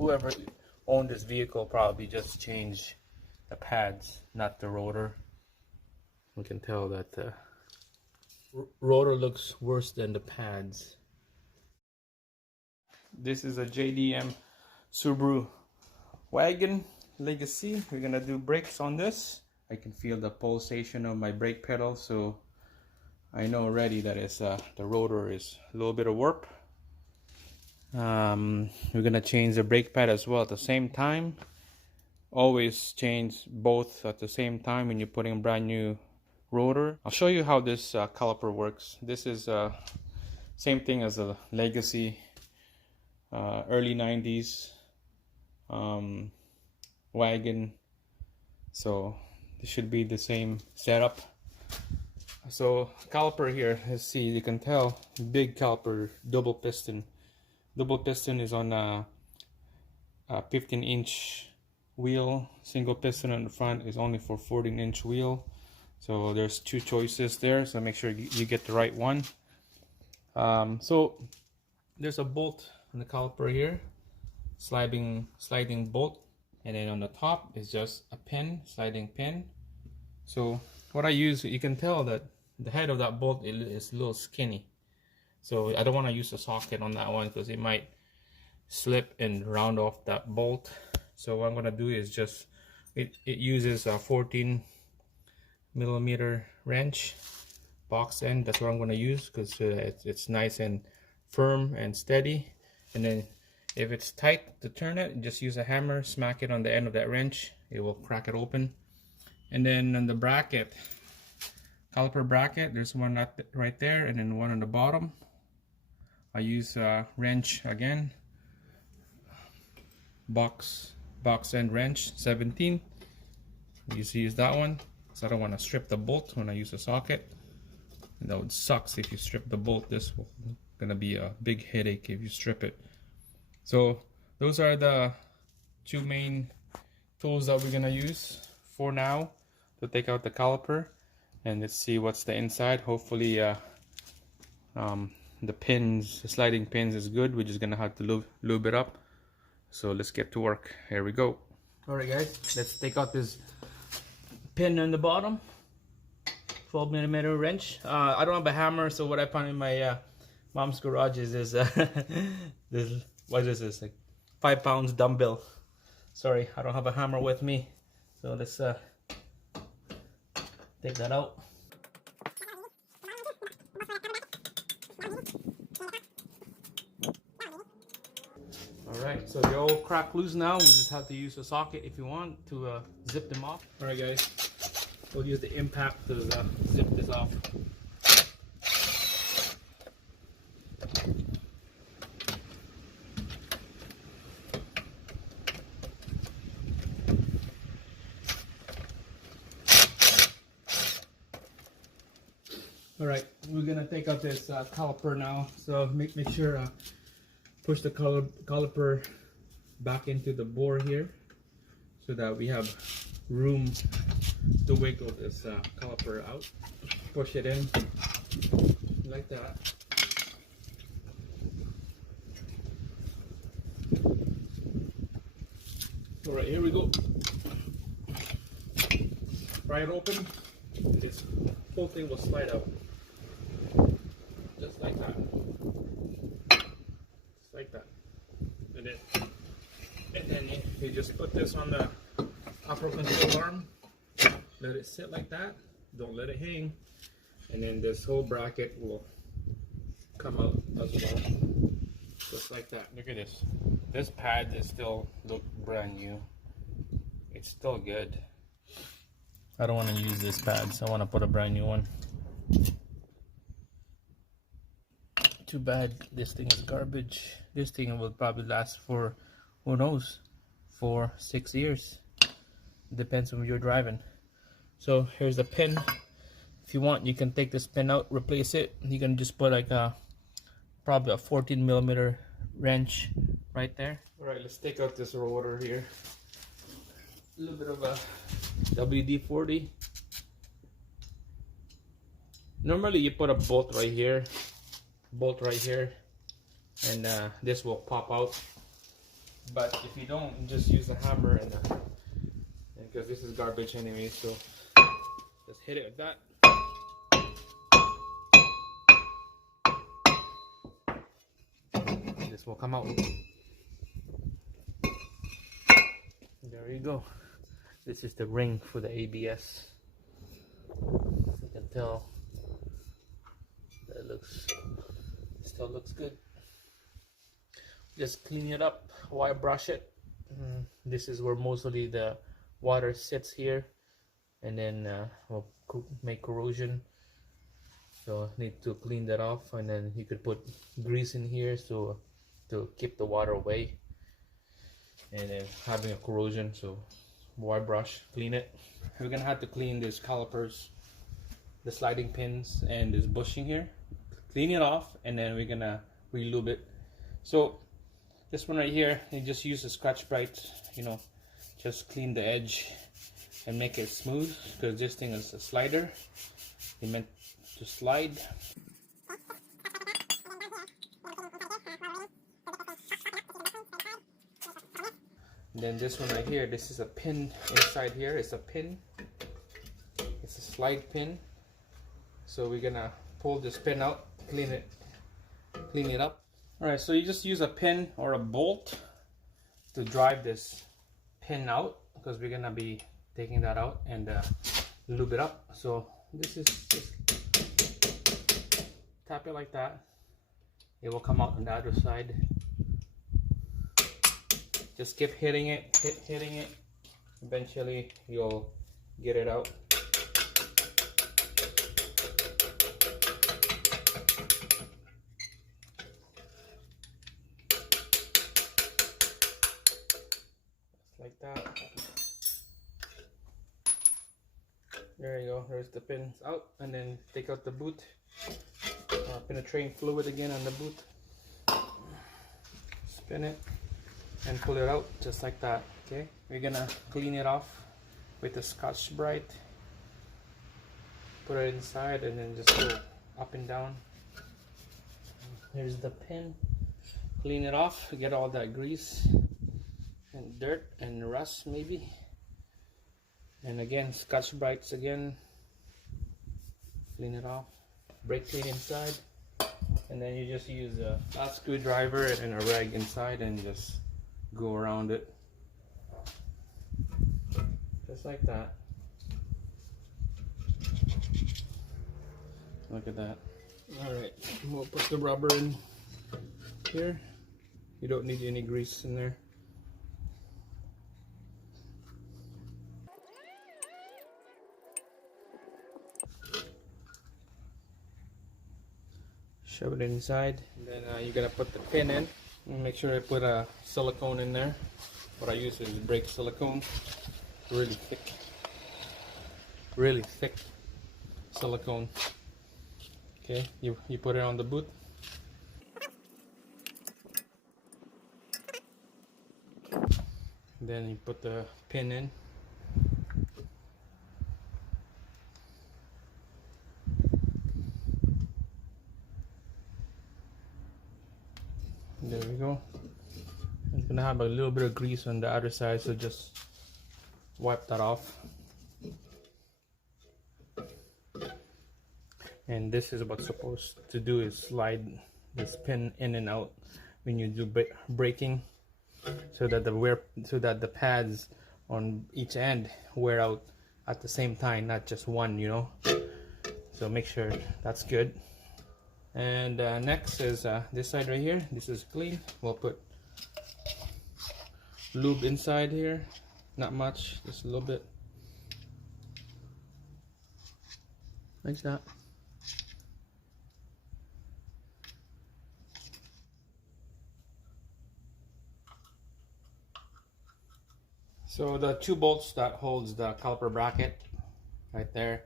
whoever owned this vehicle probably just changed the pads, not the rotor. We can tell that the rotor looks worse than the pads. This is a JDM Subaru wagon Legacy. We're gonna do brakes on this. I can feel the pulsation of my brake pedal, so I know already that it's the rotor is a little bit of warp. We're gonna change the brake pad as well at the same time. Always change both at the same time when you're putting a brand new rotor. I'll show you how this caliper works. This is same thing as a Legacy early 90s wagon, so this should be the same setup. So caliper here, let's see, you can tell big caliper, double piston. Double piston is on a 15-inch wheel. Single piston on the front is only for 14-inch wheel. So there's two choices there, so make sure you get the right one. So there's a bolt on the caliper here, sliding bolt, and then on the top is just a pin, sliding pin. So what I use, you can tell that the head of that bolt is a little skinny, so I don't want to use a socket on that one because it might slip and round off that bolt. So what I'm going to do is just it uses a 14mm wrench box end. That's what I'm going to use because it's nice and firm and steady. And then if it's tight to turn it, just use a hammer, smack it on the end of that wrench, it will crack it open. And then on the bracket, caliper bracket, there's one right there and then one on the bottom. I use a wrench again, box end wrench 17. I used to use that one because I don't want to strip the bolt when I use a socket. And that would sucks if you strip the bolt. This will gonna be a big headache if you strip it. So those are the two main tools that we're gonna use for now to take out the caliper. And let's see what's the inside. Hopefully the pins, the sliding pins is good. We're just gonna have to lube it up. So let's get to work. Here we go. All right guys, let's take out this pin on the bottom, 12mm wrench. I don't have a hammer, so what I found in my mom's garage is this this, what is this, like 5 pounds dumbbell. Sorry, I don't have a hammer with me, so let's take that out. Alright, so they're all cracked loose now. We just have to use a socket if you want to zip them off. Alright guys, we'll use the impact to zip this off. Alright, we're gonna take out this caliper now. So make sure push the caliper back into the bore here so that we have room to wiggle this caliper out. Push it in like that. Alright, here we go. Pry it open. This whole thing will slide out. Just like that. Just like that. And then you just put this on the upper control arm. Let it sit like that. Don't let it hang. And then this whole bracket will come out as well. Just like that. Look at this. This pad is still look brand new. It's still good. I don't want to use this pad, so I want to put a brand new one. Too bad this thing is garbage. This thing will probably last for, who knows, 4-6 years. Depends on what you're driving. So here's the pin. If you want, you can take this pin out, replace it. You can just put like probably a 14mm wrench right there. All right, let's take out this rotor here. A little bit of a WD-40. Normally you put a bolt right here, and this will pop out. But if you don't, you just use a hammer and because this is garbage anyway, so just hit it with that. This will come out. There you go. This is the ring for the ABS. You can tell that still looks good. Just clean it up, wire brush it. This is where mostly the water sits here, and then will make corrosion. So need to clean that off, and then you could put grease in here so to keep the water away, and then having a corrosion. So wire brush, clean it. We're gonna have to clean these calipers, the sliding pins, and this bushing here. Clean it off, and then we're gonna re-lube it. So this one right here, you just use a Scotch-Brite, you know, just clean the edge and make it smooth, because this thing is a slider. It meant to slide. And then this one right here, this is a pin inside here. It's a pin. It's a slide pin. So we're gonna pull this pin out, clean it up. Alright, so you just use a pin or a bolt to drive this pin out, because we're gonna be taking that out and lube it up. So this is just tap it like that. It will come out on the other side. Just keep hitting it, hitting it. Eventually you'll get it out. Like that. There you go. There's the pins out, and then take out the boot. Penetrating fluid again on the boot. Spin it and pull it out just like that. Okay, we're gonna clean it off with the Scotch-Brite. Put it inside and then just go up and down. Here's the pin. Clean it off. Get all that grease and dirt and rust maybe. And again, Scotch-Brites again. Clean it off. Brake clean inside. And then you just use a screwdriver and a rag inside and just go around it. Just like that. Look at that. Alright, we'll put the rubber in here. You don't need any grease in there. Shove it inside. And then you're gonna put the pin in. Make sure I put a silicone in there. What I use is brake silicone. Really thick silicone. Okay, you put it on the boot. Then you put the pin in. There we go. It's gonna have a little bit of grease on the other side, so just wipe that off. And this is what's supposed to do, is slide this pin in and out when you do braking, so that the pads on each end wear out at the same time, not just one, you know. So make sure that's good. And next is this side right here. This is clean. We'll put lube inside here. Not much, just a little bit. Like that. So the two bolts that holds the caliper bracket right there,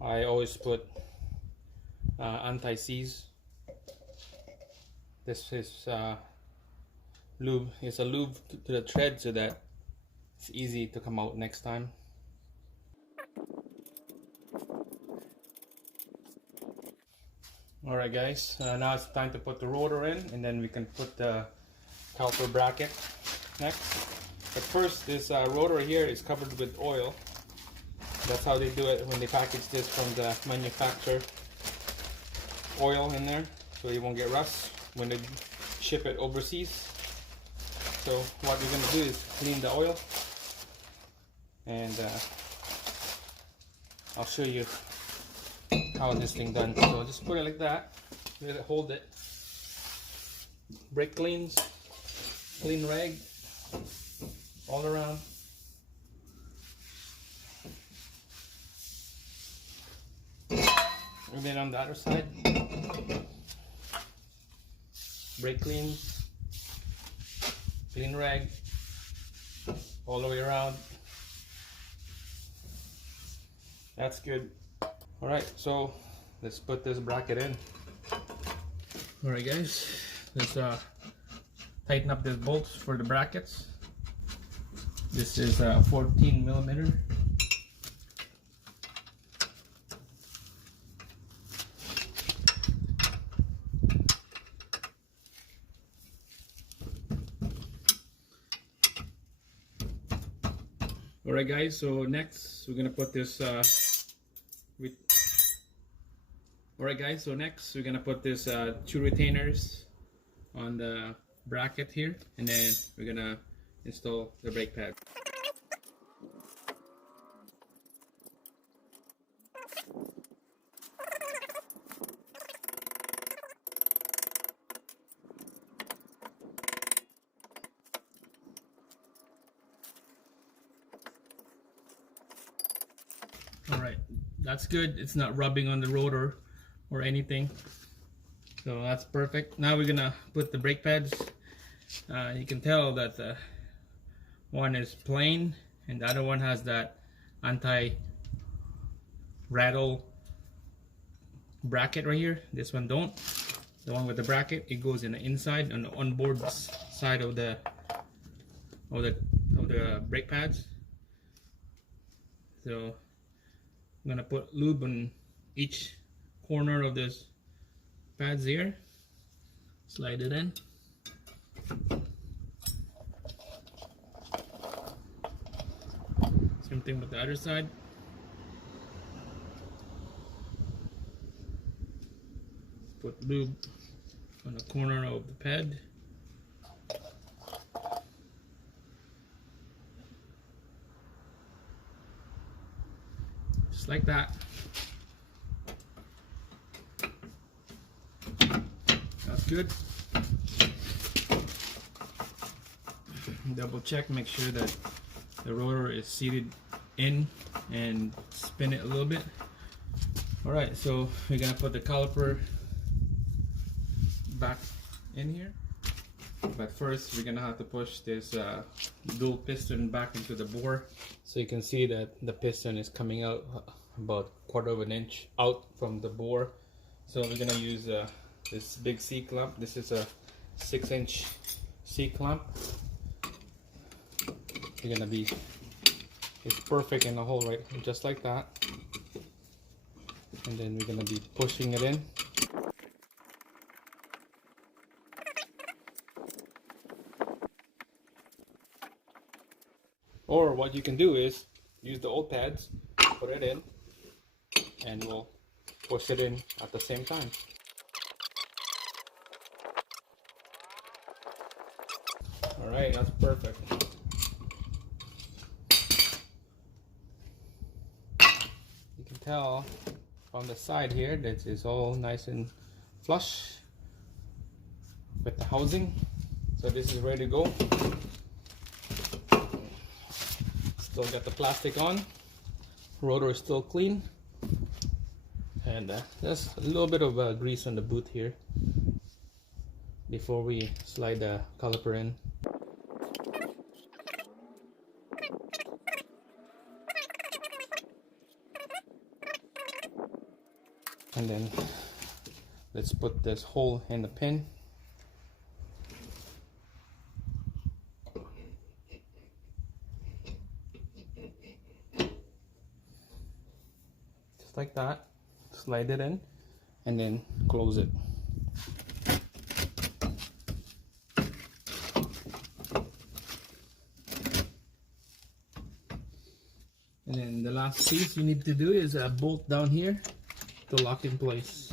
I always put anti-seize. This is lube. It's a lube to the tread so that it's easy to come out next time. Alright guys, now it's time to put the rotor in, and then we can put the caliper bracket. next. But first, this rotor here is covered with oil. That's how they do it when they package this from the manufacturer. Oil in there so it won't get rust when they ship it overseas. So what we're gonna do is clean the oil, and I'll show you how this thing done. So just put it like that, let it hold it. Brake cleans, clean rag all around. And then on the other side, brake clean, clean rag all the way around. That's good. Alright, so let's put this bracket in. Alright guys, let's tighten up these bolts for the brackets. This is a 14 millimeter. Alright guys, so next we're gonna put this two retainers on the bracket here, and then we're gonna install the brake pad. Alright, that's good. It's not rubbing on the rotor or anything. So that's perfect. Now we're gonna put the brake pads. You can tell that one is plain and the other one has that anti-rattle bracket right here. This one don't. The one with the bracket, it goes in the inside on the onboard side of the brake pads. So I'm gonna put lube on each corner of this pads here. Slide it in. Same thing with the other side. Put lube on the corner of the pad. Just like that. That's good. Double check, make sure that the rotor is seated in, and spin it a little bit. Alright, so we're gonna put the caliper back in here, but first we're gonna have to push this dual piston back into the bore. So you can see that the piston is coming out about 1/4 inch out from the bore. So we're gonna use this big C-clamp. This is a 6-inch C-clamp. You're gonna be, it's perfect in the hole, right, just like that. And then we're gonna be pushing it in. Or what you can do is use the old pads, put it in, and we'll push it in at the same time. Alright, that's perfect. You can tell from the side here that it's all nice and flush with the housing. So this is ready to go. Still got the plastic on. Rotor is still clean. And there's a little bit of grease on the boot here before we slide the caliper in. And then let's put this hole in the pin. Just like that. Slide it in and then close it. And then the last piece you need to do is a bolt down here to lock in place.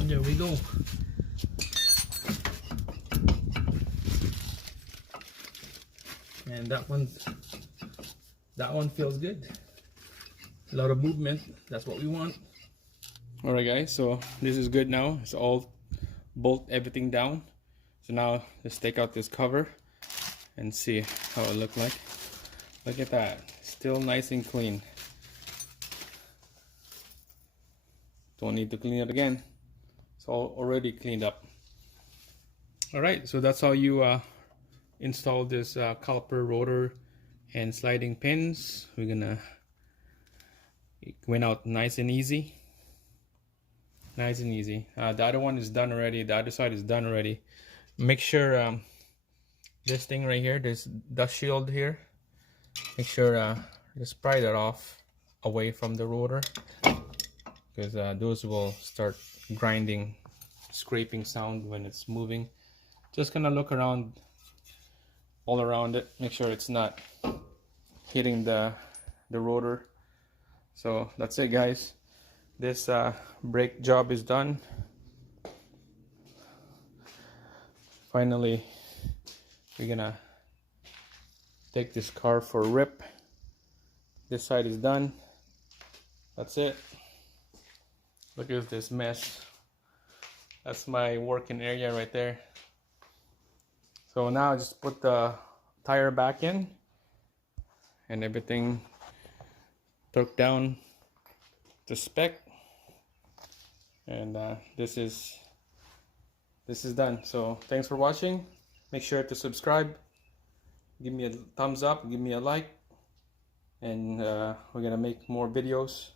And there we go. And that one feels good. A lot of movement. That's what we want. All right, guys. So this is good now. It's all bolt everything down. So now let's take out this cover and see how it look like. Look at that. Still nice and clean. Don't need to clean it again. It's all already cleaned up. All right. So that's how you install this caliper rotor and sliding pins. It went out nice and easy. Nice and easy. The other one is done already. The other side is done already. Make sure this thing right here, this dust shield here, make sure just pry that off away from the rotor, because those will start grinding, scraping sound when it's moving. Just gonna look around, all around it, make sure it's not hitting the rotor. So that's it, guys. This brake job is done. Finally, we're gonna take this car for a rip. This side is done. That's it. Look at this mess. That's my working area right there. So now I just put the tire back in and everything took down to spec, and this is done. So thanks for watching. Make sure to subscribe, give me a thumbs up, give me a like, and we're gonna make more videos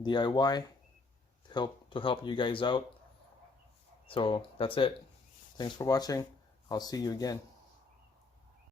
DIY to help you guys out. So that's it. Thanks for watching. I'll see you again.